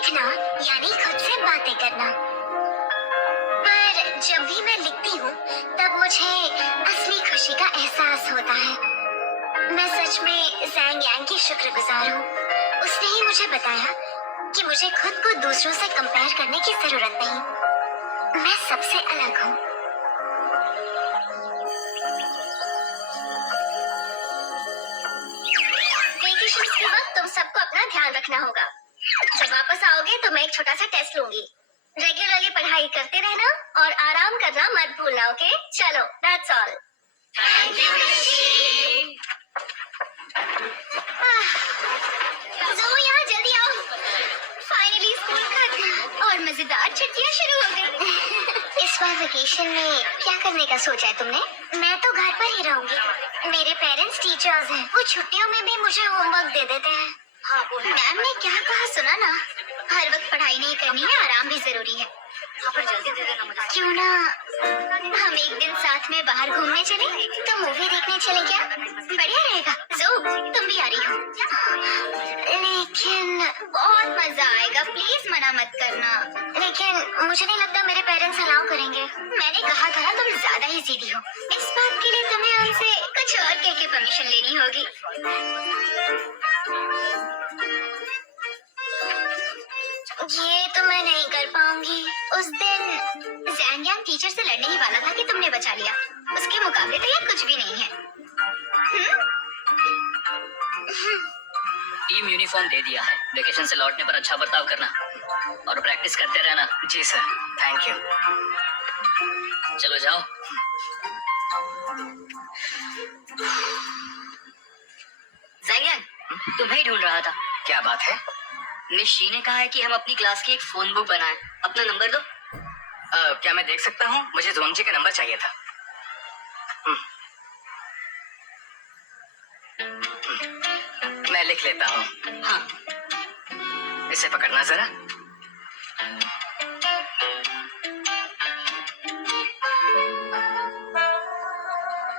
लिखना यानी खुद से बातें करना। पर जब भी मैं लिखती हूँ तब मुझे असली खुशी का एहसास होता है। मैं सच में ज़ैंग यांग की शुक्रगुजार हूँ। उसने ही मुझे बताया कि मुझे खुद को दूसरों से कंपेयर करने की जरूरत नहीं। मैं सबसे अलग हूँ। वेकेशंस के वक्त तुम सबको अपना ध्यान रखना होगा। जब वापस आओगे तो मैं एक छोटा सा टेस्ट लूंगी। रेगुलरली पढ़ाई करते रहना और आराम करना मत भूलना, ओके? चलो, दैट्स ऑल। थैंक यू ऋषि। ज़ो, यहाँ जल्दी आओ। फाइनली स्कूल खत्म और मजेदार छुट्टियाँ शुरू हो गई। इस बार वेकेशन में क्या करने का सोचा है तुमने? मैं तो घर पर ही रहूंगी। मेरे पेरेंट्स टीचर्स हैं। कुछ छुट्टियों में भी मुझे होमवर्क दे देते हैं। हाँ, मैम ने क्या कहा सुना ना? हर वक्त पढ़ाई नहीं करनी है, आराम भी जरूरी है। पर जल्दी दे देना मुझे। क्यों ना हम एक दिन साथ में बाहर घूमने चले? तो मूवी देखने चले क्या? बढ़िया रहेगा। ज़ो, तुम भी आ रही हो? लेकिन बहुत मजा आएगा, प्लीज मना मत करना। लेकिन मुझे नहीं लगता मेरे पेरेंट्स अलाउ करेंगे। मैंने कहा था ना, तुम ज्यादा ही जिद्दी हो। इस बात के लिए तुम्हें उनसे कुछ और कह के परमिशन लेनी होगी। ये तो मैं नहीं कर पाऊंगी। उस दिन ज़ैंग यांग टीचर से लड़ने ही वाला था कि तुमने बचा लिया। उसके मुकाबले तो ये कुछ भी नहीं है। टीम यूनिफॉर्म दे दिया है। वेकेशन से लौटने पर अच्छा बर्ताव करना और प्रैक्टिस करते रहना। जी सर, थैंक यू। चलो जाओ। ज़ैंग यांग, तुम्हें ही ढूंढ रहा था। क्या बात है? मिस शी ने कहा है कि हम अपनी क्लास की एक फोन बुक बनाएं। अपना नंबर दो। क्या मैं देख सकता हूँ? मुझे ज़ोंग जी का नंबर चाहिए था। मैं लिख लेता हूँ। हाँ, इसे पकड़ना जरा।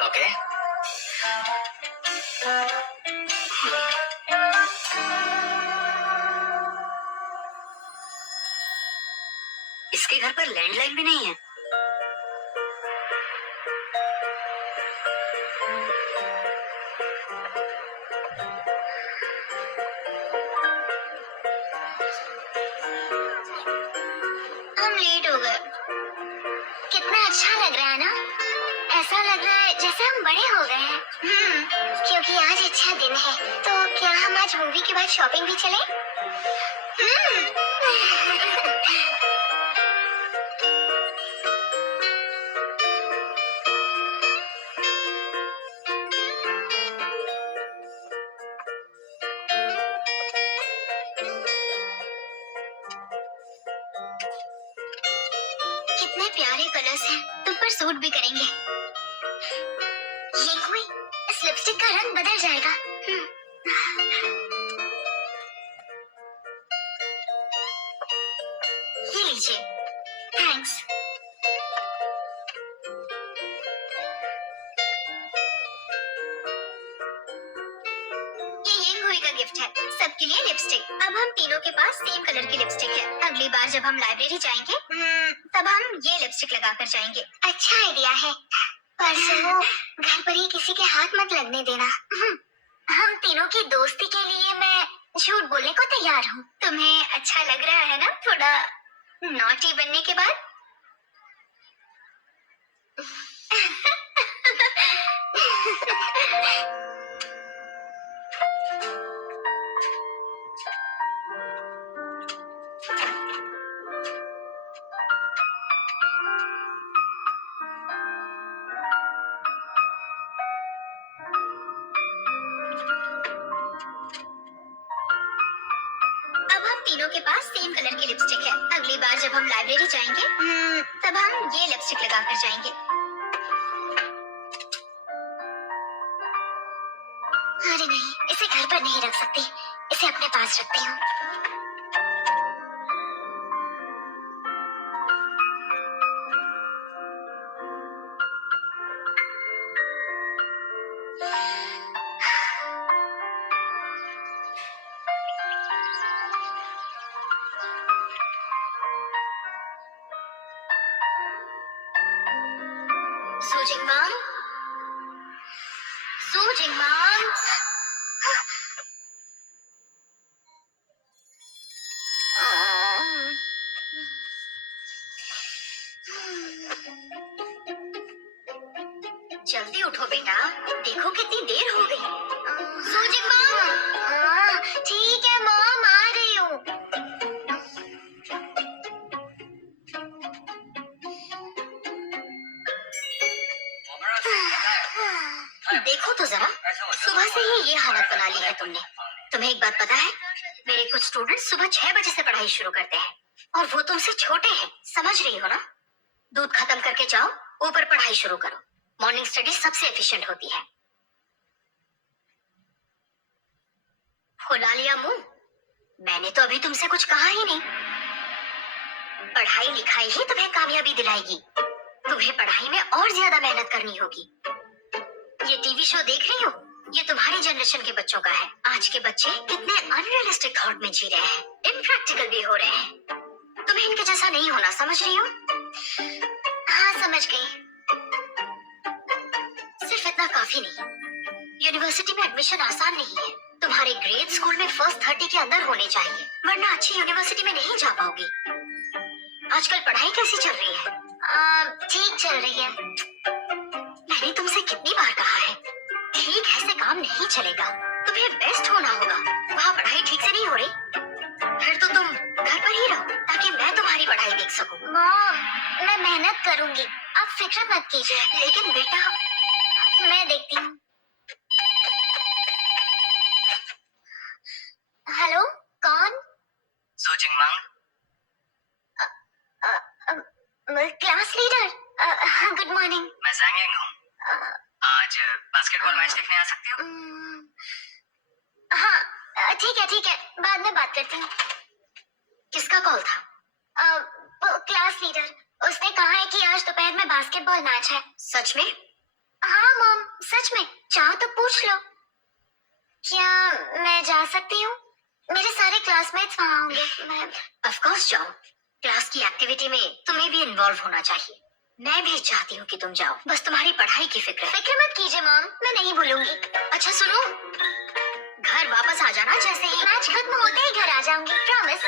ओके। इसके घर पर लैंडलाइन भी नहीं है। हम लेट हो गए। कितना अच्छा लग रहा है ना? ऐसा लग रहा है जैसे हम बड़े हो गए हैं। क्योंकि आज अच्छा दिन है। तो क्या हम आज मूवी के बाद शॉपिंग भी चलें? कितने प्यारे कलर्स हैं। तुम पर सूट भी करेंगे। ये कोई, इस लिपस्टिक का रंग बदल जाएगा। ये लीजिए। थैंक्स। ये येंगहुई का गिफ्ट है। सबके लिए लिपस्टिक। अब हम तीनों के पास सेम कलर की लिपस्टिक है। अगली बार जब हम लाइब्रेरी जाएंगे तब हम ये लिपस्टिक लगाकर जाएंगे। अच्छा आइडिया है। पर सुनो, घर पर ही किसी के हाथ मत लगने देना। हम तीनों की दोस्ती के लिए मैं झूठ बोलने को तैयार हूँ। तुम्हें अच्छा लग रहा है ना थोड़ा नॉटी बनने के बाद? अब हम तीनों के पास सेम कलर की लिपस्टिक है। अगली बार जब हम लाइब्रेरी जाएंगे तब हम ये लिपस्टिक लगाकर जाएंगे। अरे नहीं, इसे घर पर नहीं रख सकती। इसे अपने पास रखती हूँ। Mom. Sujing Mom. जल्दी उठो बेटा, देखो कितनी देर हो गई। सूजिंग मॉम। ठीक है मॉम, आ रही हूँ। देखो तो जरा, सुबह से ही ये हालत बना ली है तुमने। तुम्हें एक बात पता है, मेरे कुछ स्टूडेंट्स सुबह 6 बजे से पढ़ाई शुरू करते हैं और वो तुमसे छोटे हैं, समझ रही हो ना? दूध खत्म करके जाओ, ऊपर पढ़ाई शुरू करो। मॉर्निंग स्टडी सबसे एफिशिएंट होती है। फुला लिया मुंह? मैंने तो अभी तुमसे कुछ कहा ही नहीं। पढ़ाई लिखाई ही तुम्हें कामयाबी दिलाएगी। तुम्हें पढ़ाई में और ज्यादा मेहनत करनी होगी। ये टीवी शो देख रही हो? ये तुम्हारी जनरेशन के बच्चों का है। आज के बच्चे कितने अनरियलिस्टिक थॉट में जी रहे हैं, इम्प्रैक्टिकल भी हो रहे हैं। तुम्हें इनके जैसा नहीं होना, समझ रही हो? हाँ, समझ गई। सिर्फ इतना काफी नहीं। यूनिवर्सिटी में एडमिशन आसान नहीं है। तुम्हारे ग्रेड स्कूल में फर्स्ट 30 के अंदर होने चाहिए, वरना अच्छी यूनिवर्सिटी में नहीं जा पाओगी। आजकल पढ़ाई कैसी चल रही है? ठीक चल रही है। मैंने तुमसे कितनी बार कहा है, ठीक ऐसे काम नहीं चलेगा। तुम्हें बेस्ट होना होगा। वहाँ पढ़ाई ठीक से नहीं हो रही, फिर तो तुम घर पर ही रहो ताकि मैं तुम्हारी पढ़ाई देख सकूं। मॉम, मैं मेहनत करूंगी, आप फिक्र मत कीजिए। लेकिन बेटा, मैं देखती हूँ। हेलो, कौन? सूजिंग मांग। Class leader, good morning. मैं जैंगिंग हूँ। आज बास्केटबॉल मैच देखने आ सकती हो? हाँ, ठीक है, बाद में बात करती हूँ। किसका कॉल था? Class leader. उसने कहा है कि आज दोपहर में बास्केटबॉल मैच है। सच में? हाँ मॉम, सच में। चाहो तो पूछ लो। क्या मैं जा सकती हूँ? मेरे सारे क्लासमेट्स वहाँ होंगे। मैं ऑफ कोर्स जाओ। क्लास की एक्टिविटी में तुम्हें भी इन्वॉल्व होना चाहिए। मैं भी चाहती हूँ कि तुम जाओ, बस तुम्हारी पढ़ाई की फिक्र मत कीजिए मॉम, मैं नहीं भूलूंगी। अच्छा सुनो, घर वापस आ जाना, जैसे ही मैच खत्म होते ही घर आ जाऊंगी, प्रॉमिस।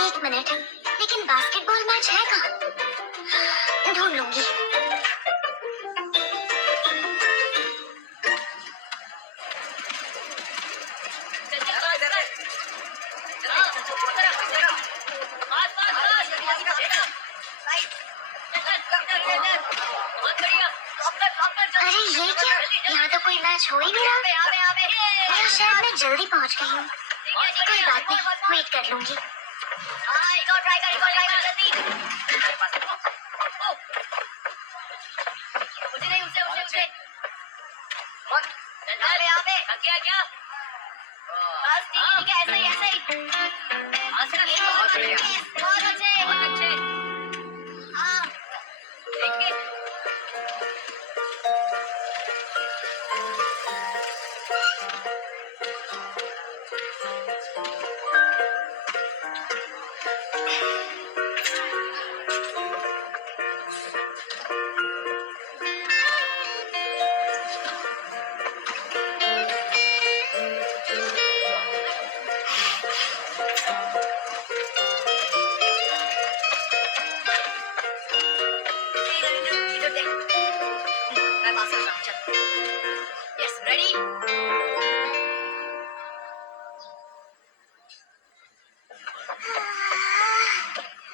एक मिनट, लेकिन बास्केटबॉल मैच है कहाँ? ढूंढ लूंगी। अरे ये क्या? यहाँ तो कोई मैच हो ही नहीं रहा। या शायद मैं जल्दी पहुँच गई हूँ। कोई बात नहीं, वेट कर लूंगी।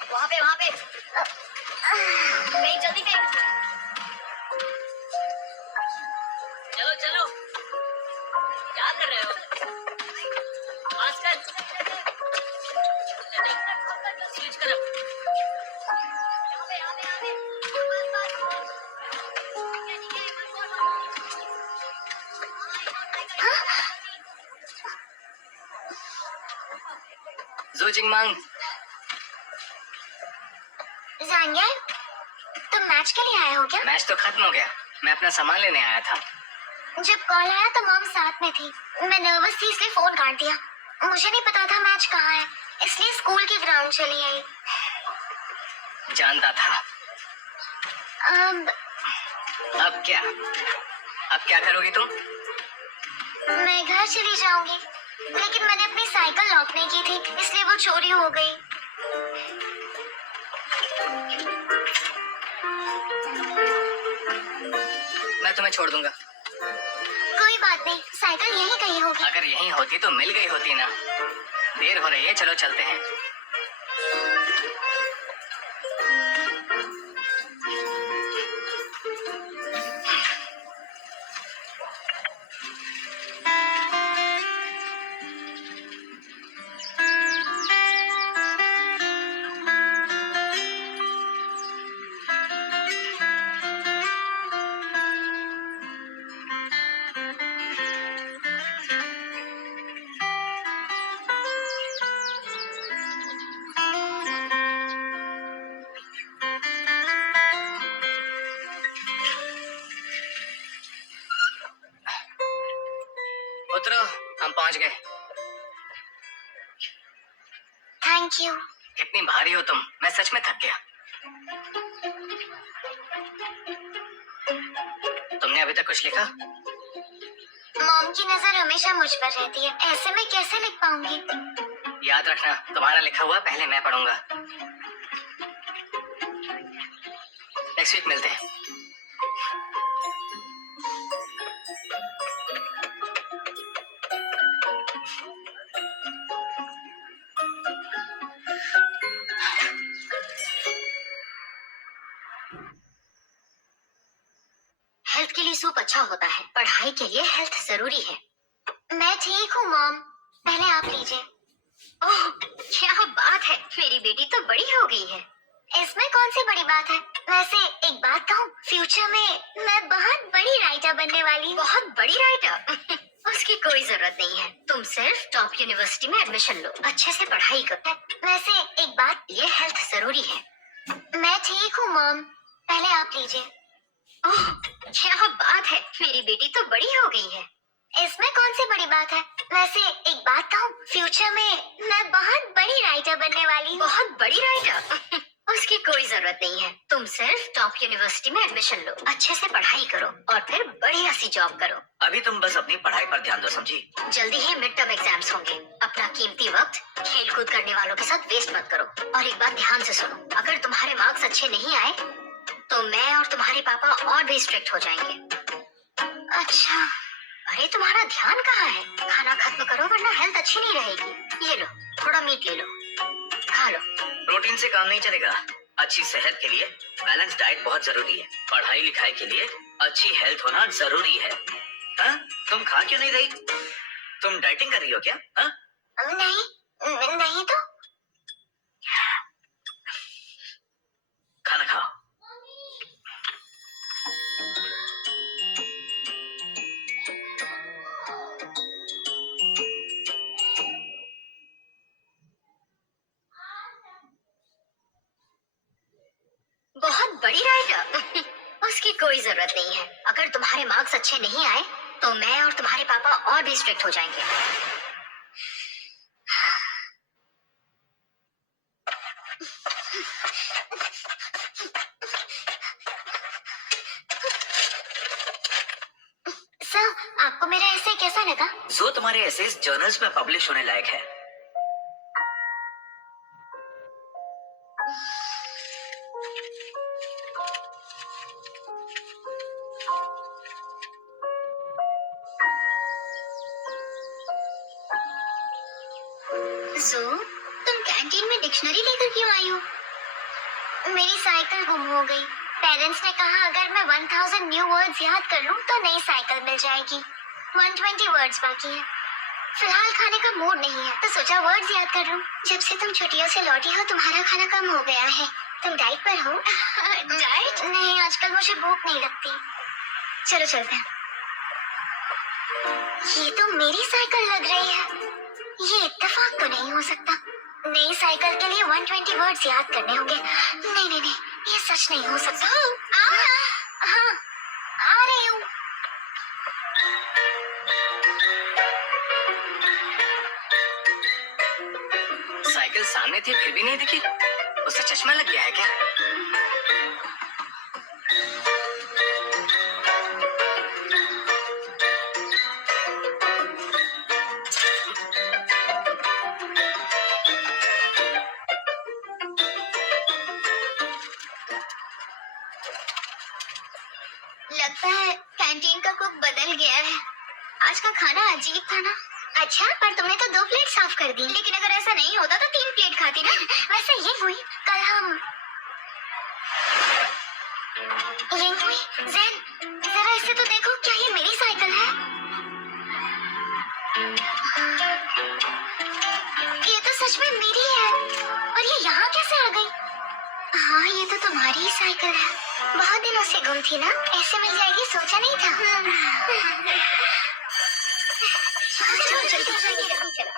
वहाँ पे फेंक, जल्दी फेंक। चलो क्या कर रहे हो? पास कर, स्विच कर। यहाँ पे। जू जिंगमांग, जानिया, तुम मैच के लिए आए हो क्या? मैच तो खत्म हो गया, मैं अपना सामान लेने आया था। जब कॉल आया तो मॉम साथ में थी। मैं नर्वस थी इसलिए फोन काट दिया। मुझे नहीं पता था मैच कहाँ है, इसलिए स्कूल के ग्राउंड चली आई। जानता था। अब क्या करोगी तुम? मैं घर चली जाऊंगी, लेकिन मैंने अपनी साइकिल लॉक नहीं की थी, इसलिए वो चोरी हो गई। मैं तुम्हें छोड़ दूंगा। कोई बात नहीं, साइकिल यहीं कहीं होगी। अगर यहीं होती तो मिल गई होती ना। देर हो रही है, चलो चलते हैं। उतरो, हम पहुंच गए। Thank you. कितनी भारी हो तुम, मैं सच में थक गया। तुमने अभी तक कुछ लिखा? मॉम की नजर हमेशा मुझ पर रहती है, ऐसे में कैसे लिख पाऊंगी? याद रखना, तुम्हारा लिखा हुआ पहले मैं पढ़ूंगा। नेक्स्ट वीक मिलते हैं। हेल्थ के लिए सूप अच्छा होता है, पढ़ाई के लिए हेल्थ जरूरी है। मैं ठीक हूँ मॉम, पहले आप लीजिए। ओह, क्या बात है, मेरी बेटी तो बड़ी हो गई है। इसमें कौन सी बड़ी बात है? वैसे एक बात कहूँ, फ्यूचर में मैं बहुत बड़ी राइटर बनने वाली हूँ। बहुत बड़ी राइटर? उसकी कोई जरूरत नहीं है, तुम सिर्फ टॉप यूनिवर्सिटी में एडमिशन लो, अच्छे से पढ़ाई करो। वैसे एक बात, ये हेल्थ जरूरी है। मैं ठीक हूँ मॉम, पहले आप लीजिए। ओह, क्या बात है, मेरी बेटी तो बड़ी हो गई है। इसमें कौन सी बड़ी बात है? वैसे एक बात कहूँ, फ्यूचर में मैं बहुत बड़ी राइटर बनने वाली हूँ। बहुत बड़ी राइटर? उसकी कोई जरूरत नहीं है, तुम सिर्फ टॉप यूनिवर्सिटी में एडमिशन लो, अच्छे से पढ़ाई करो और फिर बढ़िया सी जॉब करो। अभी तुम बस अपनी पढ़ाई पर ध्यान दो, समझी? जल्दी ही मिड टर्म एग्जाम्स होंगे, अपना कीमती वक्त खेल कूद करने वालों के साथ वेस्ट मत करो। और एक बात ध्यान से सुनो, अगर तुम्हारे मार्क्स अच्छे नहीं आए तो मैं और तुम्हारे पापा और भी स्ट्रिक्ट हो जाएंगे। अच्छा, अरे तुम्हारा ध्यान कहाँ है? खाना खत्म करो वरना हेल्थ अच्छी नहीं रहेगी। ये लो, थोड़ा मीट ले लो, खा लो। प्रोटीन से काम नहीं चलेगा, अच्छी सेहत के लिए बैलेंस डाइट बहुत जरूरी है। पढ़ाई लिखाई के लिए अच्छी हेल्थ होना जरूरी है। हाँ? तुम खा क्यों नहीं रही? तुम डाइटिंग कर रही हो क्या? हाँ? नहीं तो। खाना खाओ। बहुत बड़ी राइटर? उसकी कोई जरूरत नहीं है, अगर तुम्हारे मार्क्स अच्छे नहीं आए तो मैं और तुम्हारे पापा और भी स्ट्रिक्ट हो जाएंगे। सर, आपको मेरा ऐसे कैसा लगा? जो तुम्हारे एसेज जर्नल्स में पब्लिश होने लायक है। जो, तुम कैंटीन में डिक्शनरी लेकर क्यों आई हो? मेरी साइकिल गुम हो गई। पेरेंट्स ने कहा अगर मैं 1000 न्यू वर्ड्स याद कर लूं तो नई साइकिल मिल जाएगी। 120 वर्ड्स बाकी है। फिलहाल खाने का मूड नहीं है तो सोचा वर्ड्स याद कर लूं। जब से तुम छुट्टियों से लौटी हो तुम्हारा खाना कम हो गया है। तुम डाइट पर हो? डाइट? नहीं, आजकल मुझे भूख नहीं लगती। चलो चलते हैं। ये तो मेरी साइकिल लग रही है। ये इत्तेफाक मजाक तो नहीं हो सकता। नई साइकिल के लिए 120 वर्ड्स याद करने होंगे। नहीं नहीं नहीं, ये सच नहीं हो सकता। आओ ना। हाँ, आ रही हूँ। साइकिल सामने थी फिर भी नहीं दिखी। उसे चश्मा लग गया है क्या? लगता है कैंटीन का कुक बदल गया है। आज का खाना अजीब था ना। अच्छा, पर तुमने तो 2 प्लेट साफ कर दी। लेकिन अगर ऐसा नहीं होता तो 3 प्लेट खाती ना। वैसे ये हुई कल हम जैन, जरा इसे तो देखो, क्या ये मेरी साइकिल है? ये तो सच में मेरी है। और ये यहाँ कैसे आ गई? हाँ, ये तो तुम्हारी ही साइकिल है। बहुत दिनों से गुम थी ना, ऐसे मिल जाएगी सोचा नहीं था। चलो जल्दी चलो।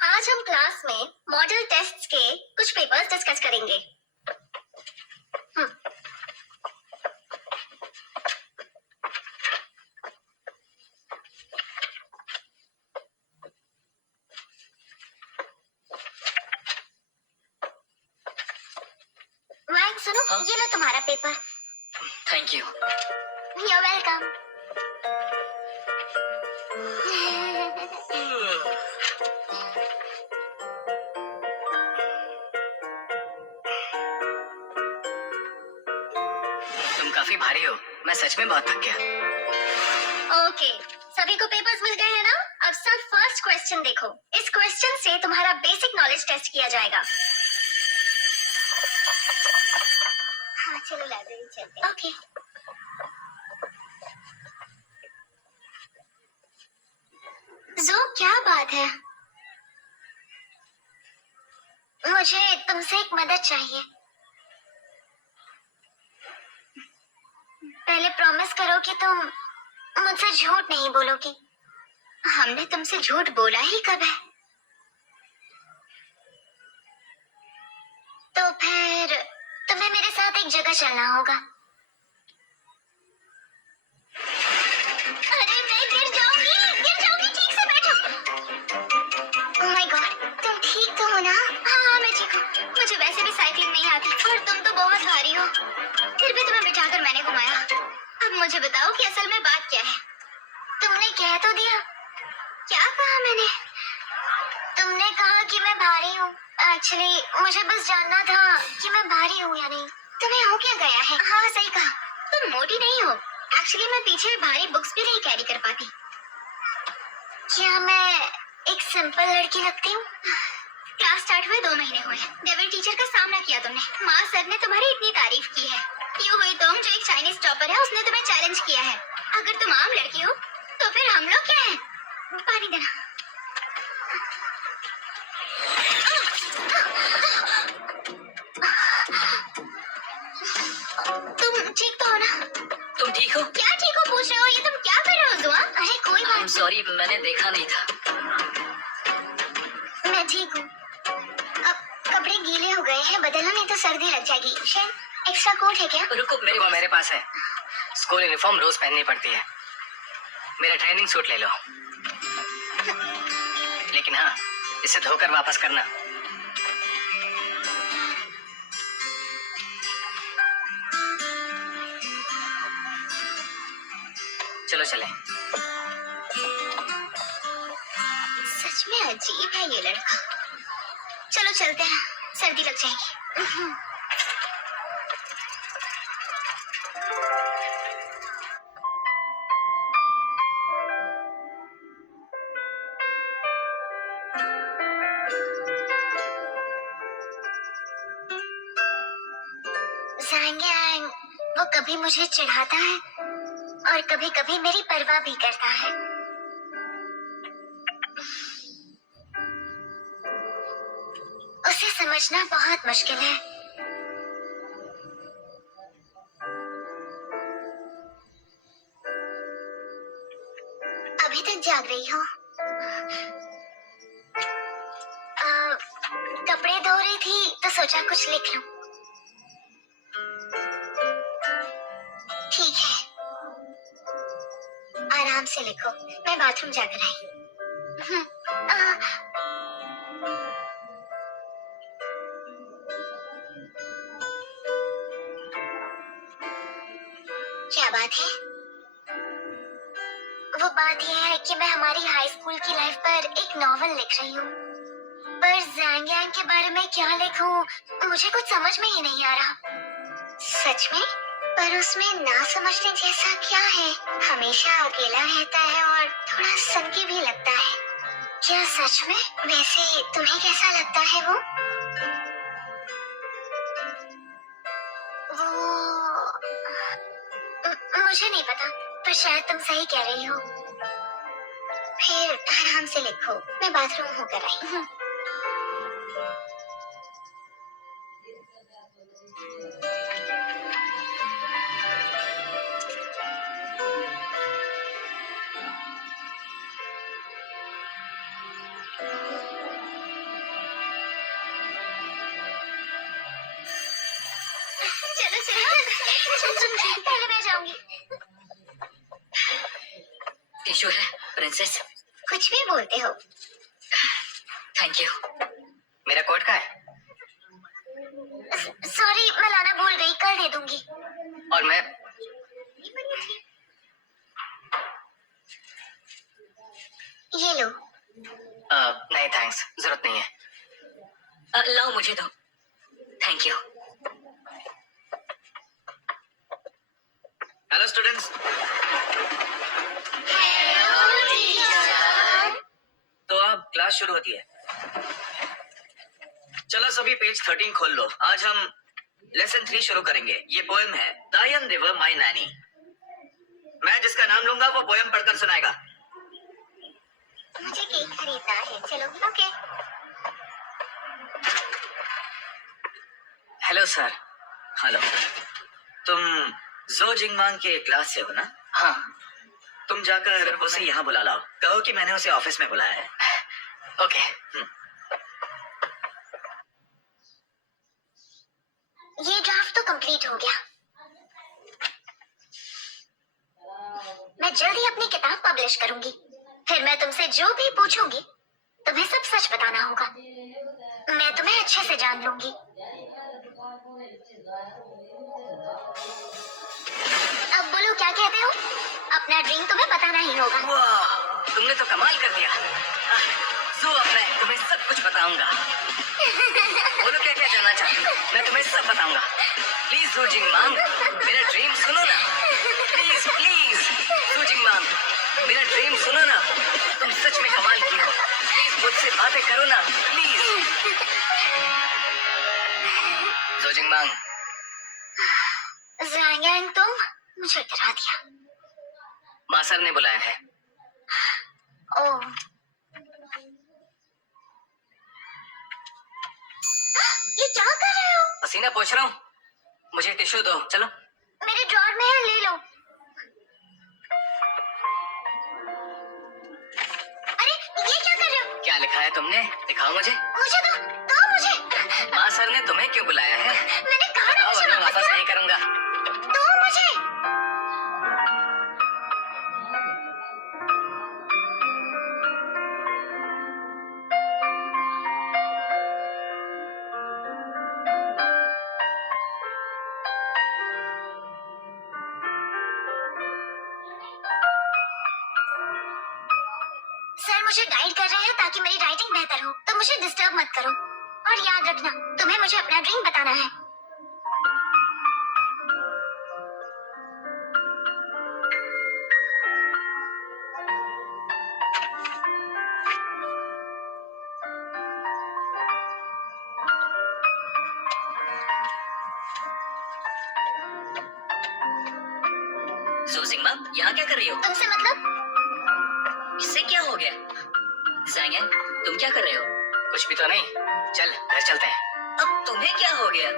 आज हम क्लास में मॉडल टेस्ट्स के कुछ पेपर्स डिस्कस करेंगे। वैंग सुनो, हाँ? ये लो तुम्हारा paper. Thank you. You're welcome. तुम काफी भारी हो, मैं सच में बहुत थक गया। ओके, सभी को पेपर्स मिल गए हैं ना? अब सब फर्स्ट क्वेश्चन देखो। इस क्वेश्चन से तुम्हारा बेसिक नॉलेज टेस्ट किया जाएगा। हाँ, चलो लाइब्रेरी चलते हैं। ओके। जो क्या बात है? मुझे तुमसे एक मदद चाहिए। पहले प्रॉमिस करो कि तुम मुझसे झूठ नहीं बोलोगी। हमने तुमसे झूठ बोला ही कब है? तो फिर तुम्हें मेरे साथ एक जगह चलना होगा। अरे मैं गिर जाऊंगी, ठीक से बैठो। ओह माय गॉड, तुम ठीक तो हो ना? हाँ, मैं ठीक हूँ। मुझे वैसे भी साइकिलिंग नहीं आती और तुम तो बहुत भारी हो। फिर भी तुम्हें बिठाकर मैंने घुमाया। अब मुझे बताओ कि असल में बात क्या है? तुमने कह तो दिया। क्या कहा मैंने? तुमने कहा कि मैं भारी हूँ। एक्चुअली मुझे बस जानना था कि मैं भारी हूँ या नहीं। तुम्हें हो क्या गया है? हाँ, सही कहा, तुम मोटी नहीं हो। एक्चुअली मैं पीछे भारी बुक्स भी नहीं कैरी कर पाती। क्या मैं एक सिंपल लड़की लगती हूँ? क्लास स्टार्ट हुए 2 महीने हुए। डेविल टीचर का सामना किया तुमने। माँ सर ने तुम्हारी इतनी तारीफ की है। यू हुई तुम जो एक चाइनीज टॉपर है, उसने तुम्हें चैलेंज किया है। अगर तुम आम लड़की हो तो फिर हम लोग क्या हैं? पानी देना। तुम ठीक तो हो ना? तुम ठीक हो? क्या ठीक हो पूछ रहे हो? ये तुम क्या कर रहे हो जुआ? अरे कोई बात नहीं। सॉरी, मैंने देखा नहीं था। मैं ठीक हूँ। अब कपड़े गीले हो गए हैं, बदलना नहीं तो सर्दी लग जाएगी। शेन, एक्स्ट्रा कोट है क्या? रुको, मेरे पास है। स्कूल यूनिफॉर्म रोज पहननी पड़ती है। मेरा ट्रेनिंग सूट ले लो, लेकिन हाँ, इसे धोकर वापस करना। चलो चले। सच में अजीब है ये लड़का। चलो चलते हैं, सर्दी लग जाएगी। ज़ैंग वो कभी मुझे चिढ़ाता है और कभी कभी मेरी परवाह भी करता है। उसे समझना बहुत मुश्किल है। अभी तक जाग रही हो? कपड़े धो रही थी तो सोचा कुछ लिख लूं। ठीक है, आराम से लिखो, मैं बाथरूम जाकर आई। क्या बात है? वो बात यह है कि मैं हमारी हाई स्कूल की लाइफ पर एक नॉवल लिख रही हूँ, पर ज़ैंग यांग के बारे में क्या लिखूं, मुझे कुछ समझ में ही नहीं आ रहा। सच में? पर उसमें ना समझने जैसा क्या है? हमेशा अकेला रहता है और थोड़ा सनकी भी लगता है। क्या सच में? वैसे तुम्हें कैसा लगता है वो? मुझे नहीं पता, पर शायद तुम सही कह रही हो। फिर आराम से लिखो, मैं बाथरूम होकर आई हूँ। चलो चलो, पहले मैं जाऊंगी। इशू है प्रिंसेस। कुछ भी बोलते हो। Thank you. मेरा कोट का है। सॉरी, मैं लाना भूल गई, कल दे दूंगी। और मैं ये लो। नहीं थैंक्स, जरूरत नहीं है। लाओ मुझे दो। Thank you. Hello students. तो अब क्लास शुरू होती है। चलो सभी पेज 13 खोल लो। आज हम लेसन 3 शुरू करेंगे। ये पोएम है दायन रिवर माई नैनी। मैं जिसका नाम लूंगा वो पोएम पढ़कर सुनाएगा। मुझे केक खरीदना है, चलो। ओके। Hello sir. हेलो, तुम जो जिंगमांग के क्लास से हो ना? हाँ। तुम जाकर उसे यहाँ बुला लाओ, कहो कि मैंने उसे ऑफिस में बुलाया है। ओके। ये ड्राफ्ट तो कंप्लीट हो गया। मैं जल्द ही अपनी किताब पब्लिश करूंगी। फिर मैं तुमसे जो भी पूछूंगी तुम्हें सब सच बताना होगा। मैं तुम्हें अच्छे से जान लूंगी। अब बोलो, क्या कहते हो? अपना ड्रीम तुम्हें बताना ही होगा। वाह, तुमने तो कमाल कर दिया। जो अब मैं तुम्हें सब कुछ बताऊंगा। बोलो क्या क्या जानना चाहती हो, मैं तुम्हें सब बताऊंगा। प्लीज जो जिंगमांग, मेरा ड्रीम सुनो ना। प्लीज प्लीज जो जिंगमांग, मेरा ड्रीम सुनो ना। तुम सच में कमाल की हो। प्लीज मुझसे बातें करो ना, प्लीज। जो जिंगमांग। ज़ैंग यांग, तुम मुझे डरा दिया। माँ सर ने बुलाया है। ओह, ये क्या कर रहे हो? पसीना पोंछ रहा हूँ, मुझे टिश्यू दो। चलो। मेरे ड्रॉर में है, ले लो। अरे ये क्या कर रहे हो? क्या लिखा है तुमने? दिखाओ मुझे। मुझे दो मुझे। माँ सर ने तुम्हें क्यों बुलाया है? मैंने कहा ना, मुझे वरना वापस वापस दो। नहीं करूंगा। दो मुझे। मुझे गाइड कर रहे हैं ताकि मेरी राइटिंग बेहतर हो, तो मुझे डिस्टर्ब मत करो। और याद रखना, तुम्हें मुझे अपना ड्रीम बताना है। जोजिंगमा, यहाँ क्या कर रही हो? तुमसे मतलब? इससे क्या हो गया? जैंगन, तुम क्या कर रहे हो? कुछ भी तो नहीं, चल घर चलते हैं। अब तुम्हें क्या हो गया?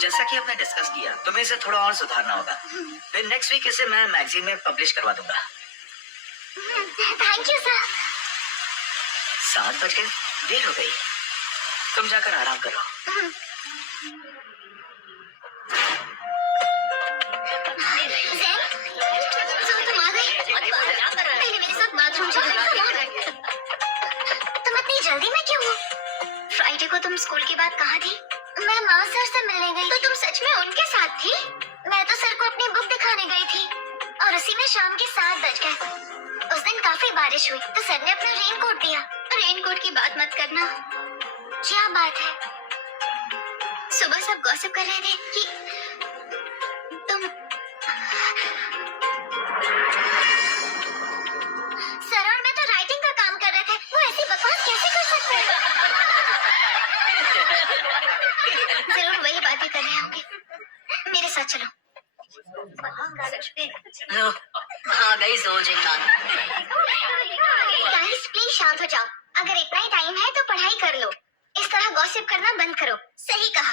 जैसा कि हमने डिस्कस किया, तुम्हें इसे थोड़ा और सुधारना होगा। फिर नेक्स्ट वीक इसे मैं मैगजीन में पब्लिश करवा दूंगा। Thank you sir. 7 बज गए, देर हो गई। तुम जाकर आराम करो। जैन, तुम आ गई? क्या कर रहा है? पहले मेरे साथ बाथरूम चलो। तुम इतनी जल्दी में क्यों हो? फ्राइडे को तुम स्कूल के बाद कहाँ थी? मैं माँ सर से मिलने गई। तो तुम सच में उनके साथ थी? मैं तो सर को अपनी बुक दिखाने गई थी और उसी में शाम के 7 बज गए। उस दिन काफी बारिश हुई तो सर ने अपना रेनकोट दिया। रेनकोट की बात मत करना। क्या बात है? सुबह सब गॉसिप कर रहे थे कि तुम सर और मैं तो राइटिंग का काम कर रहे थे। वो ऐसी बकवास कैसे कर सकते हैं? जरूर वही बातें कर रहे होंगे। मेरे साथ चलो। हाँ गई जोजिंगमा। गाइस प्लीज शांत हो जाओ। अगर इतना ही टाइम है तो पढ़ाई कर लो। इस तरह गॉसिप करना बंद करो। सही कहा।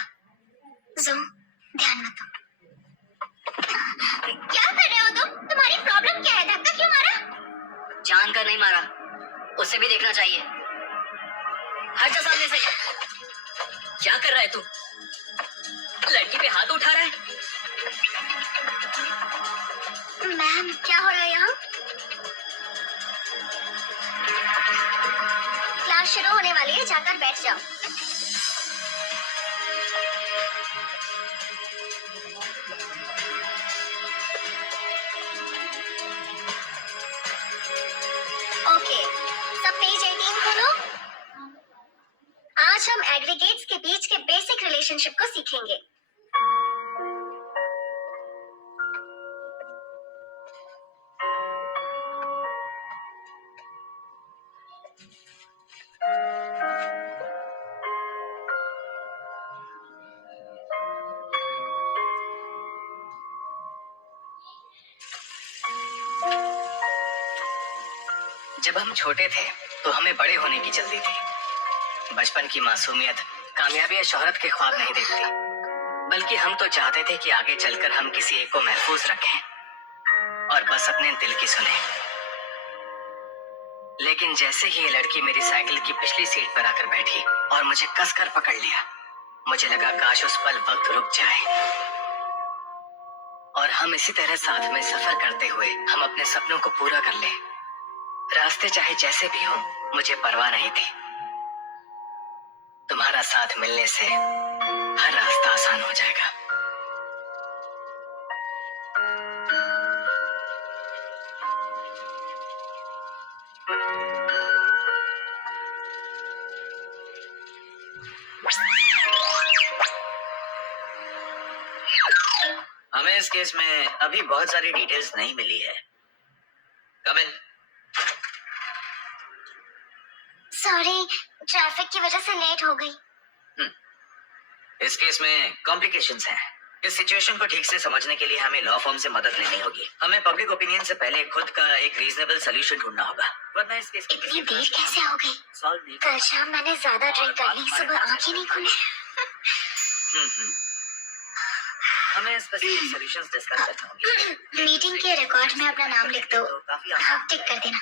जो ध्यान मत दो। क्या कर रहे हो तुम? तुम्हारी प्रॉब्लम क्या है? धक्का क्यों मारा? जानकर नहीं मारा, उसे भी देखना चाहिए। हट जा सामने से। क्या कर रहा है तू? लड़की पे हाथ उठा रहा है? मैम क्या हो रहा है यहाँ? क्लास शुरू होने वाली है, जाकर बैठ जाओ। ओके, सब पेज 18 खोलो। आज हम एग्रीगेट्स के बीच के बेसिक रिलेशनशिप को सीखेंगे। जब हम छोटे थे तो हमें बड़े होने की जल्दी थी। बचपन की मासूमियत कामयाबी या शोहरत के ख्वाब नहीं देखती, बल्कि हम तो चाहते थे कि आगे चलकर हम किसी एक को महफूज रखें और बस अपने दिल की सुने। लेकिन जैसे ही ये लड़की मेरी साइकिल की पिछली सीट पर आकर बैठी और मुझे कसकर पकड़ लिया, मुझे लगा काश उस पल वक्त रुक जाए और हम इसी तरह साथ में सफर करते हुए हम अपने सपनों को पूरा कर लें। रास्ते चाहे जैसे भी हो, मुझे परवाह नहीं थी। तुम्हारा साथ मिलने से हर रास्ता आसान हो जाएगा। हमें इस केस में अभी बहुत सारी डिटेल्स नहीं मिली है। कम इन। सॉरी, ट्रैफिक की वजह से लेट हो गई। इस केस में कॉम्प्लिकेशंस हैं। इस सिचुएशन को ठीक से समझने के लिए हमें लॉ फॉर्म से मदद लेनी होगी। हमें पब्लिक ओपिनियन से पहले खुद का एक रीजनेबल सोल्यूशन ढूंढना होगा, वरना इस केस इतनी देर कैसे हो गई? सॉल्व नहीं कल शाम मैंने ज्यादा ड्रिंक कर ली, सुबह आंखें नहीं खुली। हमें स्पेसिफिक सॉल्यूशंस डिस्कस करने होंगे। मीटिंग के रिकॉर्ड में अपना नाम लिख दो। तो काफी हाँ, टिक कर देना।